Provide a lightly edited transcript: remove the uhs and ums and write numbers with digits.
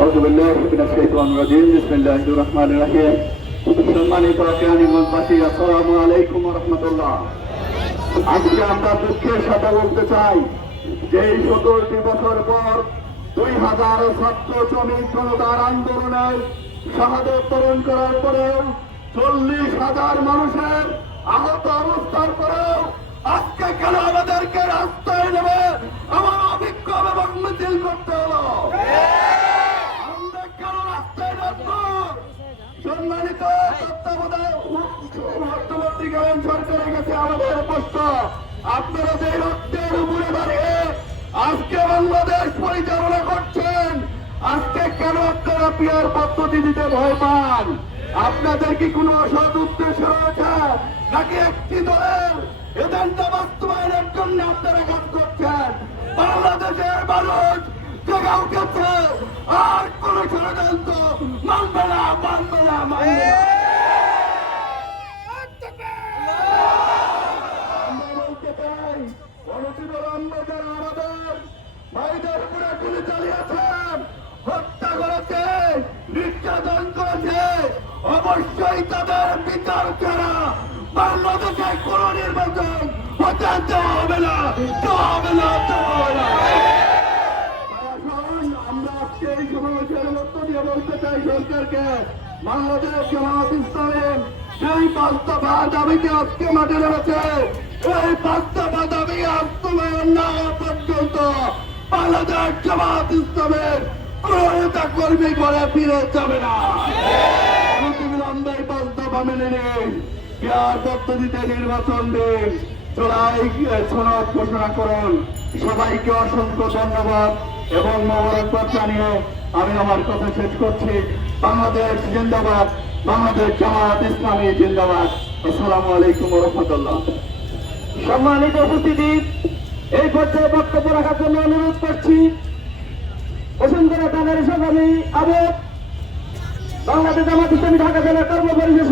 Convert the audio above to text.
আউযু বিল্লাহি মিনাশ শাইতানির রাজিম। বিসমিল্লাহির রহমানির রহিম। সম্মানিত কেরানীগঞ্জবাসী, আসসালামু আলাইকুম ওয়া রাহমাতুল্লাহ। আজকে আমরা দুঃখের সাথে বলতে চাই যে এই 17টি বছর পর 2000 ছাত্র শ্রমিক জনতার আন্দোলনে শাহাদত বরণ করার পরেও 40,000 মানুষের আহত অবস্থার পরেও আজকে কেন আমাদেরকে রাস্তায় নেমে আমার বিক্ষোভ এবং মিছিল করতে হলো? আমরা কেন রাস্তায় নামবো? সম্মানিত তত্ত্বাবধায়ক সরকারের কাছে আমাদের প্রশ্ন, আপনারা যে রক্তের উপরে দাঁড়িয়ে আজকে বাংলাদেশ পরিচালনা করছেন, আজকে কেন আপনারা পিয়ার পদ্ধতি দিতে ভয় পান? আপনাদের কি কোনো অসৎ উদ্দেশ্য রয়েছে, নাকি একটি দলের এজেন্ডা বাস্তবায়নের জন্য আপনারা কাজ করছেন? বাংলাদেশের মানুষ জেগে উঠেছে, আর কোন ষড়যন্ত্র মানবে না, মানবে না, মানবে না। আমরা বলতে চাই, অনতিবিলম্বে যারা আমাদের ভাইদের উপরে গুলি চালিয়েছেন, হত্যা করেছে, নির্যাতন করেছে, অবশ্যই তাদের বিচার ছাড়া বাংলাদেশে কোন নির্বাচন হতে দেওয়া হবে না, দেওয়া হবে না, দেওয়া হবে না। আমরা আজকে এই সমাবেশের মধ্য দিয়ে বলতে চাই সরকারকে, বাংলাদেশ জামায়াত ইসলামী সেই 5 দফা দাবিতে আজকে মাঠে নেমেছে। এই 5 দফা দাবি বাস্তবায়ন না হওয়া পর্যন্ত বাংলাদেশ জামায়াত ইসলামের কোন নেতা কর্মী ঘরে ফিরে যাবে না। অনতিবিলম্বে 5 দফা মেনে নিন, পিয়ার পদ্ধতিতে নির্বাচন দিন, জুলাই সনদ ঘোষণা করুন। সবাইকে অসংখ্য ধন্যবাদ এবং মোবারকবাদ জানিয়ে আমি আমার কথা শেষ করছি। বাংলাদেশ জিন্দাবাদ, বাংলাদেশ জামায়াত ইসলামী জিন্দাবাদ। আসসালামু আলাইকুম ওয়া রাহমাতুল্লাহ। সম্মানিত উপস্থিতি, এই পর্যায়ে বক্তব্য রাখার জন্য অনুরোধ করছি বসুন্ধরা থানার সভাপতি আবু বাংলাদেশ জামায়াত ইসলামী ঢাকা জেলা কর্ম পরিষদ